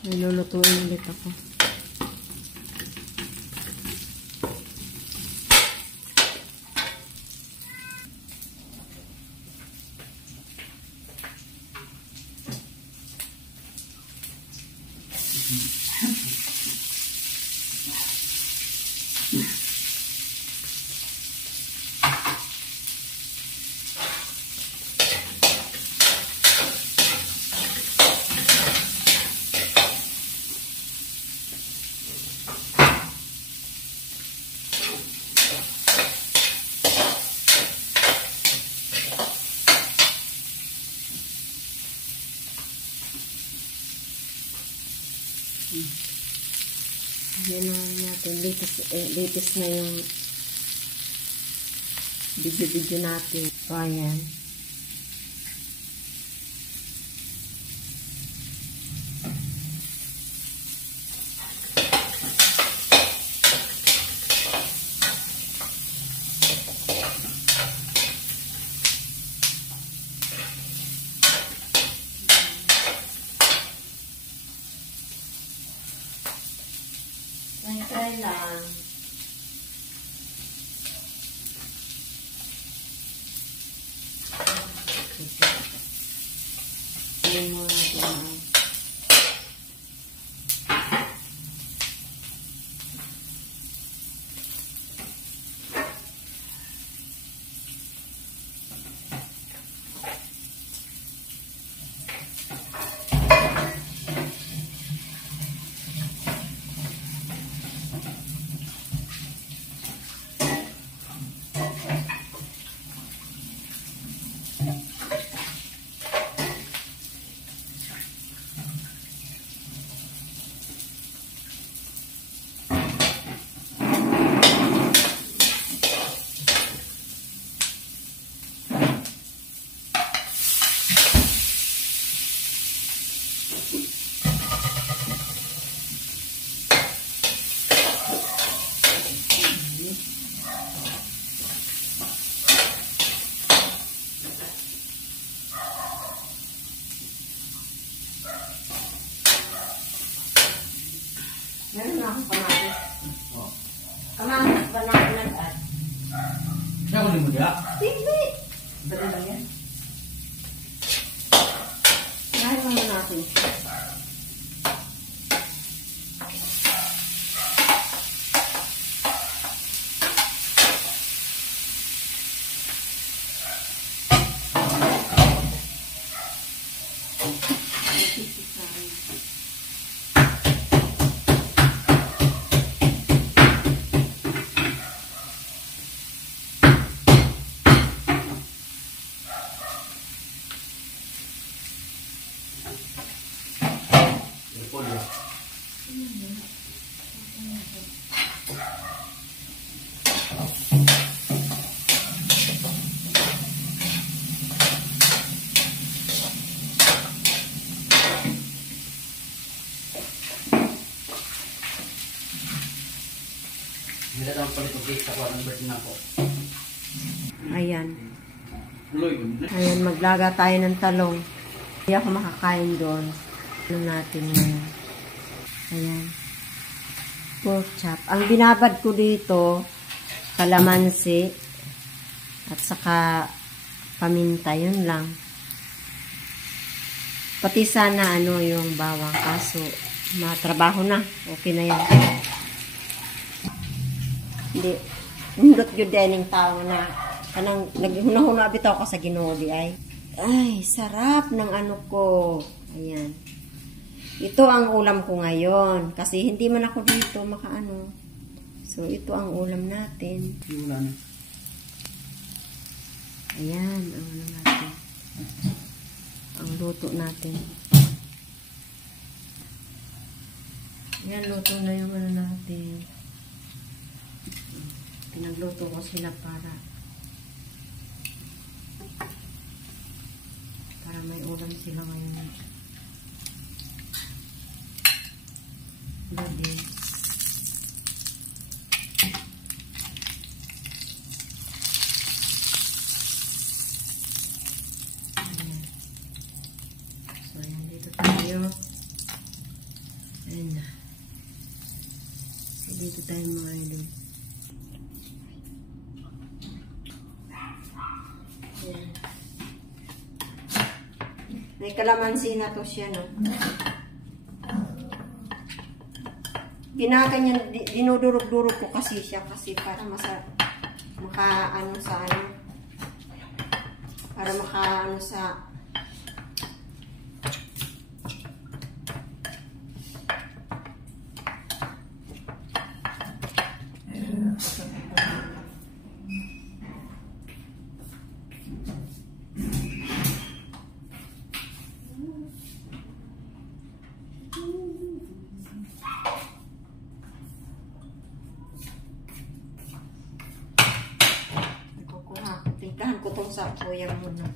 Nilulutuin ulit ako. Yan na natin. Latest na yung video natin. So, ayan. Try lang. Ayan mo natin. Meron na akong kamatis. Oh. Kamatis ba na nag-add? Siya ko din mo diya? Hindi. Dali lang yan. Ngayon naman natin. Ayan. Ayan, maglaga tayo ng talong. Hindi ako makakain doon. Ano natin ngayon. Ayan. Pork chop. Ang binabad ko dito, kalamansi at saka paminta. Yun lang. Pati sana yung bawang. Kaso, matrabaho na. Okay na yan. Hindi. Hindot yun din yung tao na kanang naghunahuna bitaw ka sa Ginoo di ay. Ay, sarap ng ano ko. Ayan. Ito ang ulam ko ngayon. Kasi hindi man ako dito makaano. So, ito ang ulam natin. Ayan, ang ulam natin. Ang luto natin. Ayan, luto na yung ano natin. Pinagluto ko sila para may ulam sila ngayon. Gabi. Ayan. So, ayan dito tayo. Ayan na. So, dito tayo mga idol. Ayan. May kalamansi na to siya, no? Kinakanyan, dinudurog-durog ko kasi siya kasi para maka-ano sa ano. Para maka-ano sa tingkahan ko tong sa kuyang muna.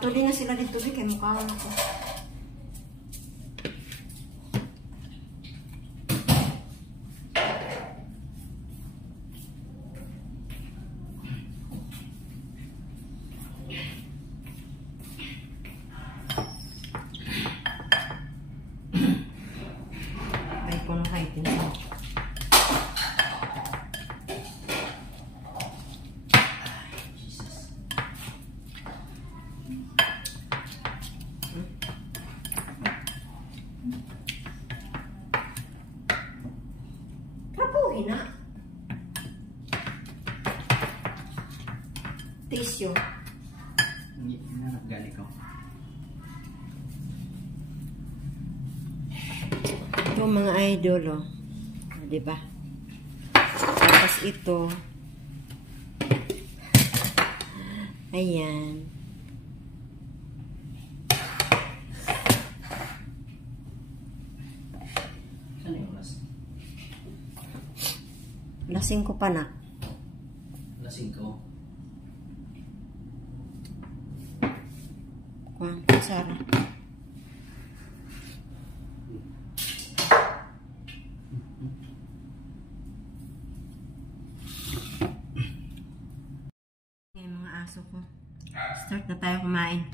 Tuloy na sila dito, kaya mukha ko na ko. Ay, kung nakaitin ko. Na. Tissue. Hindi na naggali ko. Ito mga idol, oh. Diba? Tapos ito. Ayan. Saan yung oras? Lasing ko pa na. Lasing ko. Kuwang, Sarah. Yung mga aso ko. Start na tayo kumain.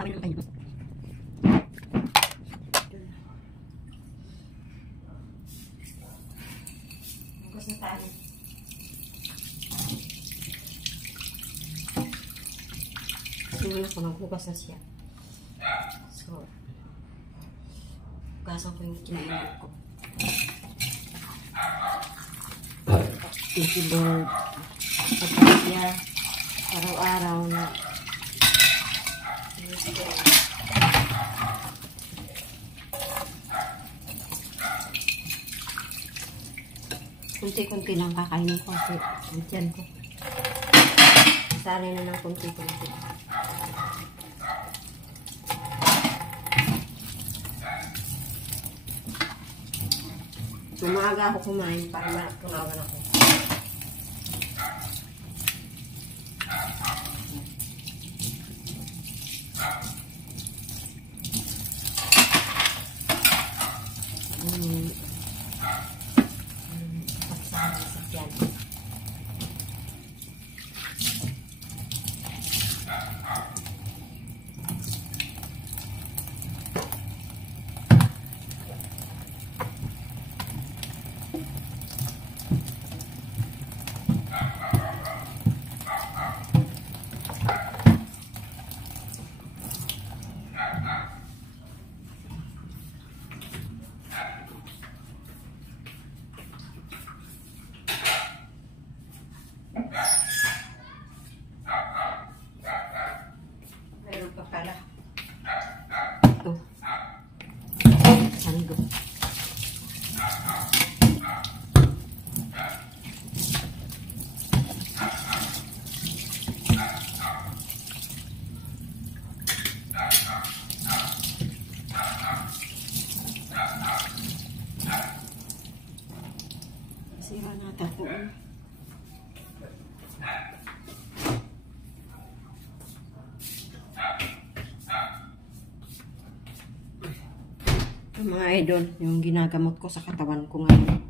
Kami ng kayo. Hugas na tayo. Simulan ko, naghugas na siya. So, hugasan ko yung kinainit ko. Thank you, Lord. Pagkakasya, araw-araw na kunti-kunti lang kakainin ko kasi andyan ko. Sanay na ng kunti-kunti. Umaga ako kumain para matunawan ako. Meron pa pala. Ito. Sando. Sira natin po. Mga idol, yung ginagamot ko sa katawan ko ngayon.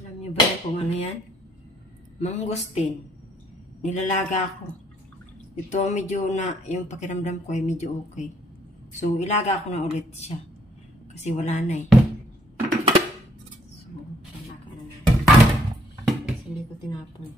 Alam niyo ba kung ano yan? Mangosteen. Nilalaga ako. Ito medyo na, yung pakiramdam ko ay medyo okay. So, ilaga ko na ulit siya. Kasi wala na eh. So, ilaga na natin. Kasi hindi ko tinapon.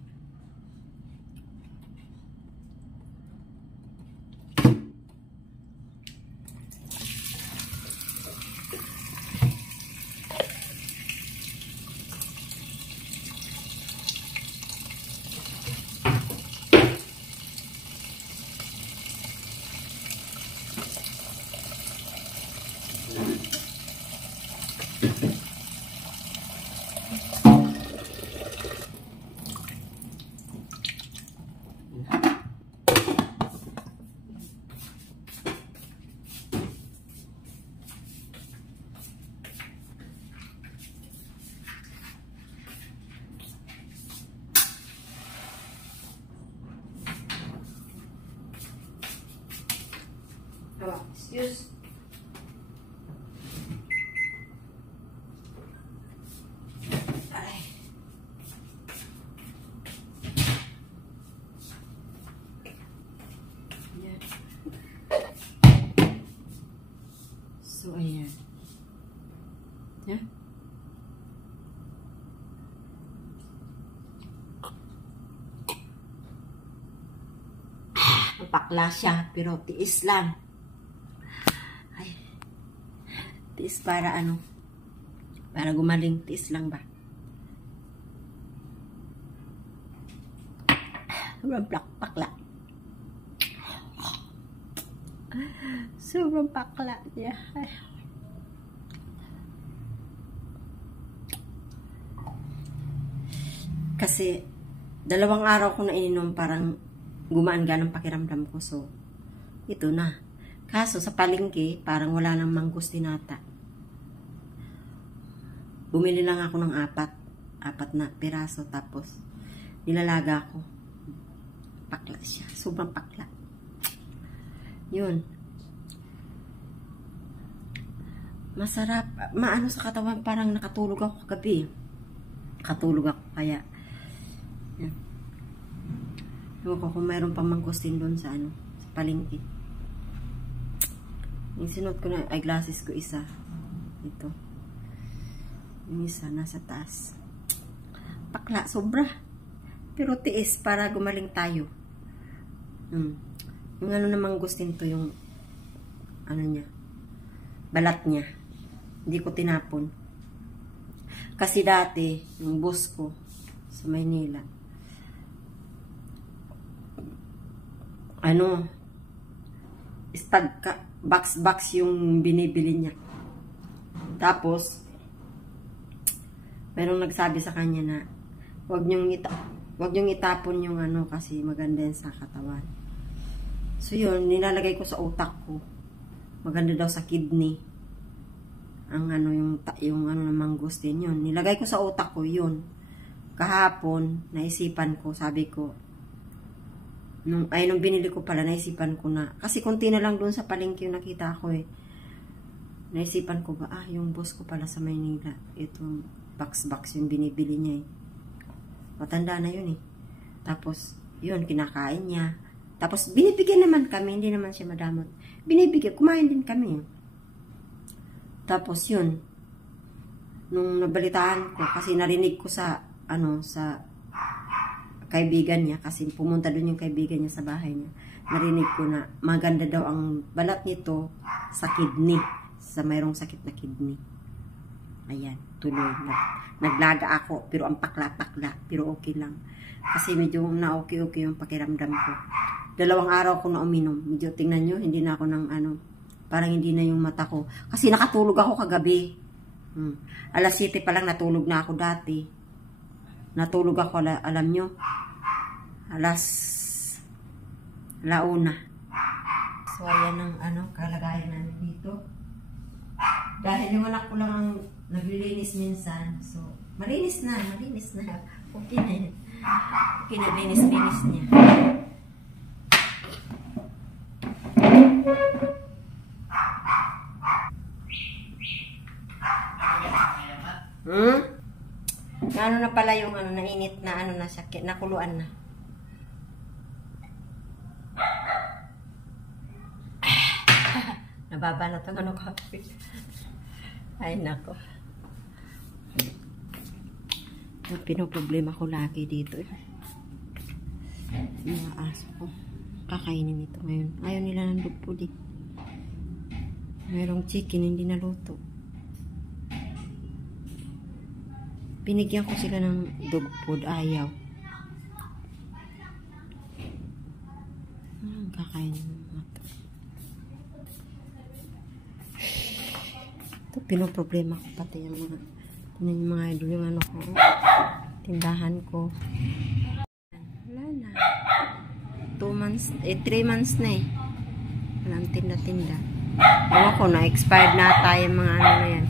Excuse. Ay. Yan. So, ayan. Yan. Pakla siya, pero tiis lang. Ay. Tiis para ano? Para gumaling. Tiis lang ba? Sobrang pakla. Sobrang pakla niya. Ay. Kasi, 2 araw ko na ininom, parang gumaan ganang pakiramdam ko. So, ito na. Kaso, sa palengke, parang wala nang mangosteen ata. Bumili lang ako ng 4 na piraso. Tapos, nilalaga ko. Pakla siya. Sobrang pakla. Yun. Masarap. Maano sa katawan, parang nakatulog ako kagabi. Katulog ako kaya. Yan. Ewan ko kung mayroon pang mangkustin doon sa ano, sa palengke. Yung sinuot ko na eyeglasses ko isa. Ito. Yung isa nasa taas. Pakla, sobra. Pero tiis para gumaling tayo. Yung ano namang gustin to, yung ano niya, balat niya. Hindi ko tinapon. Kasi dati, yung boss ko sa Maynila, ano, box yung binibili niya. Tapos, merong nagsabi sa kanya na, wag niyong itapon yung ano kasi maganda yan sa katawan. So yun, nilalagay ko sa utak ko. Maganda daw sa kidney. Ang ano, yung ano na mangustin yun. Nilagay ko sa utak ko yun. Kahapon, naisipan ko, sabi ko, nung binili ko pala, naisipan ko na, kasi konti na lang doon sa palengke yung nakita ko eh. Naisipan ko ba, yung boss ko pala sa Maynila, itong box yung binibili niya eh. Matanda na yun eh. Tapos, yun, kinakain niya. Tapos, binibigyan naman kami, hindi naman siya madamot. Binibigyan, kumain din kami. Tapos, yun, nung nabalitaan ko, kasi narinig ko sa, sa kaibigan niya, kasi pumunta doon yung kaibigan niya sa bahay niya. Narinig ko na maganda daw ang balat nito sa kidney, sa mayroong sakit na kidney. Ayan, tuloy. Naglaga ako, pero ang pakla-pakla, pero okay lang. Kasi medyo na-okay yung pakiramdam ko. 2 araw ko na uminom. Medyo tingnan nyo, hindi na ako ng parang hindi na yung mata ko. Kasi nakatulog ako kagabi. Alas 7 pa lang natulog na ako dati. Natulog ako, alam nyo, alas 1. So, ayan ang kalagayan namin dito. Dahil yung anak ko lang ang naglilinis minsan. So, malinis na. Okay na yun. Kinalinis-linis niya. Ano na pala yung nainit na na siya, nakuluan na. Nababa na itong coffee. Ay, nako. Pinoproblema ko lagi dito eh. Mga aso ko. Kakainin ito ngayon. Ayaw nila ng dog food eh. Mayroong chicken, hindi naluto. Binigyan ko sila ng dog food. Ayaw. Kakainin mo ito. Ito, pinoproblema ko pati yung mga idol, yung ko. Tindahan ko. Wala na. 2 months, 3 months na eh. Walang tinda-tinda. Ewan ko na, expired na tayo mga na yan.